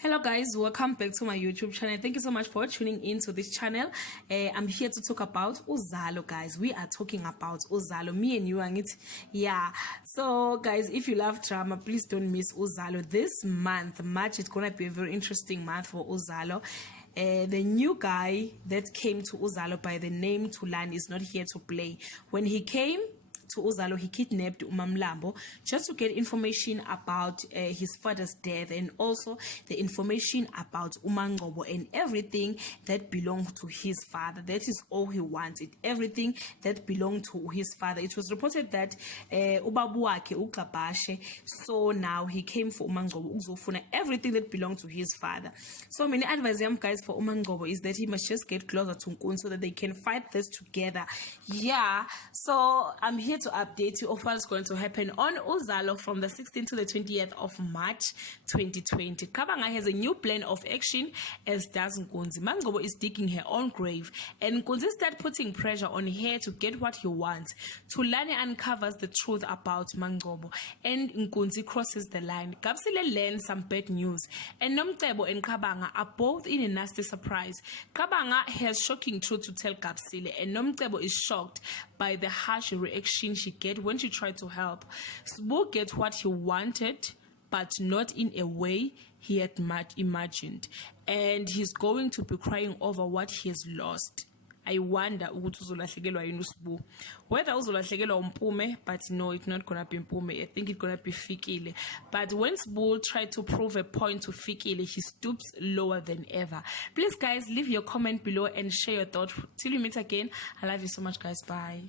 Hello guys, welcome back to my YouTube channel. Thank you so much for tuning in to this channel. I'm here to talk about Uzalo, guys. We are talking about Uzalo, me and you, and it. Yeah, so guys, if you love drama, please don't miss Uzalo. This month, March, it's gonna be a very interesting month for Uzalo. The new guy that came to Uzalo by the name Thulani is not here to play. When he came to Uzalo, he kidnapped Umamlambo just to get information about his father's death, and also the information about Mangcobo and everything that belonged to his father. That is all he wanted, everything that belonged to his father. It was reported that ubabuake ukabashe, so now he came for Mangcobo ukuzofuna everything that belonged to his father. So many advice guys for Mangcobo is that he must just get closer to Nkun so that they can fight this together. Yeah, so I'm here to update you of what's going to happen on Uzalo from the 16th to the 20th of March 2020. Kabanga has a new plan of action, as does Nkunzi. Mangcobo is digging her own grave, and Nkunzi starts putting pressure on her to get what he wants. Thulani uncovers the truth about Mangcobo, and Nkunzi crosses the line. Gabsile learns some bad news, and Nomcebo and Kabanga are both in a nasty surprise. Kabanga has shocking truth to tell Gabsile, and Nomcebo is shocked by the harsh reaction she get when she tried to help. Sbu gets what he wanted, but not in a way he had imagined, and he's going to be crying over what he has lost. I wonder whether uzolahlekelwa umpume, but no, it's not gonna be mpume. I think it's gonna be Fikile. But when Sbu tried to prove a point to Fikile, he stoops lower than ever. Please guys, leave your comment below and share your thoughts. Till we meet again, I love you so much guys. Bye.